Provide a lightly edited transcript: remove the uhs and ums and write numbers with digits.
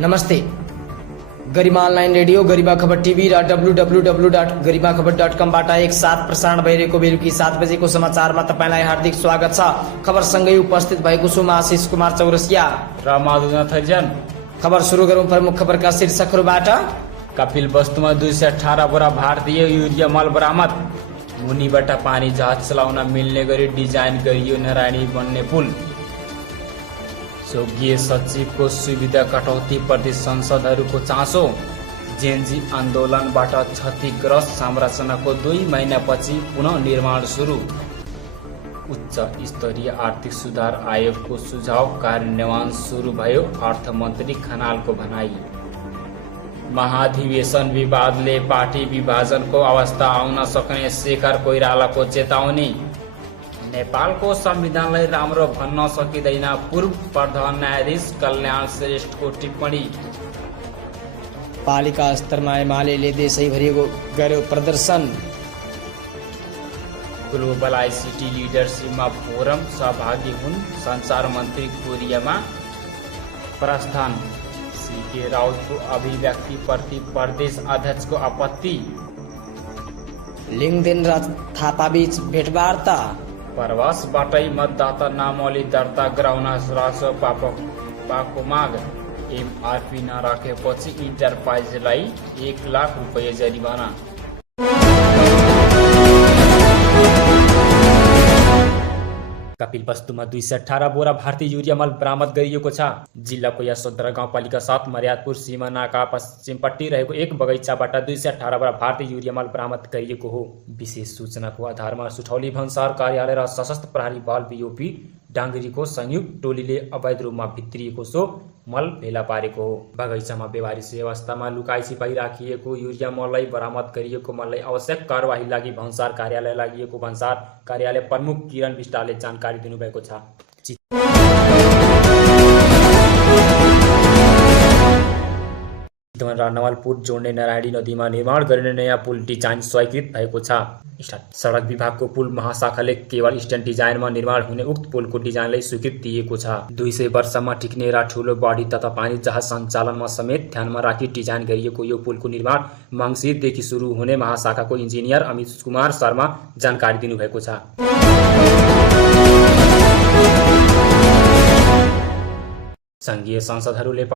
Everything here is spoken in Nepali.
नमस्ते। गरिमा अनलाइन रेडियो, गरिमा खबर टिभी र www.गरिमाखबर.com बाट एकसाथ प्रसारण भइरहेको बेलुकी 7 बजेको समाचारमा तपाईलाई हार्दिक स्वागत छ। खबरसँगै उपस्थित भएको छु म आशिष कुमार चौरसिया र माधुना थैजन। खबर सुरु गरौँ प्रमुख खबरका शीर्षकहरूबाट। कपिल वस्तुमा 218 बोरा भारतीय युरिया मल बरामद। मुनिबाट पानी जहाज चलाउन मिल्ने गरी डिजाइन गरियो नारायणी बन्ने पुल। स्वर्गीय सचिवको सुविधा कटौती प्रति सांसदहरूको चासो। जेनजी आन्दोलनबाट क्षतिग्रस्त संरचनाको 2 महिनापछि पुनः निर्माण सुरु। उच्च स्तरीय आर्थिक सुधार आयोगको सुझाव कार्यान्वयन सुरु भयो, अर्थमन्त्री खनालको भनाई। महाधिवेशन विवादले पार्टी विभाजनको अवस्था आउन सक्ने शेखर कोइरालाको चेतावनी। नेपालको संविधानलाई राम्रो भन्न सकिँदैन, पूर्व प्रधान न्यायाधीश कल्याण श्रेष्ठको टिप्पणी। पालिका स्तरमा एमाले देशैभरि गर्यो प्रदर्शन। ग्लोबल आइसिटी लिडरसिपमा फोरम सहभागी हुन् सञ्चार मन्त्री कोरियामा प्रस्थान। सीके राउतको अभिव्यक्तिप्रति प्रदेश अध्यक्षको आपत्ति। लिङ्गदेन र थापाबीच भेटवार्ता। प्रवासबाटै मतदाता नामावली दर्ता गराउन रासोपाको माग। एमआरपी नराखेपछि इन्टरप्राइजलाई 1 लाख रुपैयाँ जरिवाना। कपिल वस्तुमा 218 बोरा भारतीय युरिया मल बरामद गरिएको छ। जिल्लाको यशोधरा गाउँपालिका 7 मर्यादपुर सीमानाका पश्चिमपट्टि रहेको एक बगैँचाबाट 218 बोरा भारतीय युरिया मल बरामद गरिएको हो। विशेष सूचनाको आधारमा सुठौली भन्सार कार्यालय र सशस्त्र प्रहरी बल बीओपी डाङ्गरीको संयुक्त टोलीले अवैध रूपमा भित्रिएको सो मल भेला पारेको हो। बगैँचामा बेवारिस अवस्थामा लुकाई छिपाई राखिएको युरिया मललाई बरामद गरिएको मललाई आवश्यक कारवाही लागि भन्सार कार्यालय लागिएको भन्सार कार्यालय प्रमुख किरण विष्टले जानकारी दिनुभएको छ। चितवन र नवलपुर जोड्ने नारायणी नदीमा निर्माण गरिने नयाँ पुल डिजाइन स्वीकृत भएको छ। सडक विभागको पुल महाशाखाले केवल स्ट्यान्ड डिजाइनमा निर्माण हुने उक्त पुलको डिजाइनलाई स्वीकृति दिएको छ। 200 वर्षमा टिक्ने र ठुलो बढी तथा पानी जहाज सञ्चालनमा समेत ध्यानमा राखी डिजाइन गरिएको यो पुलको निर्माण मङ्सिरदेखि सुरु हुने महाशाखाको इन्जिनियर अमित कुमार शर्मा जानकारी दिनुभएको छ। संघीय संसदहरूले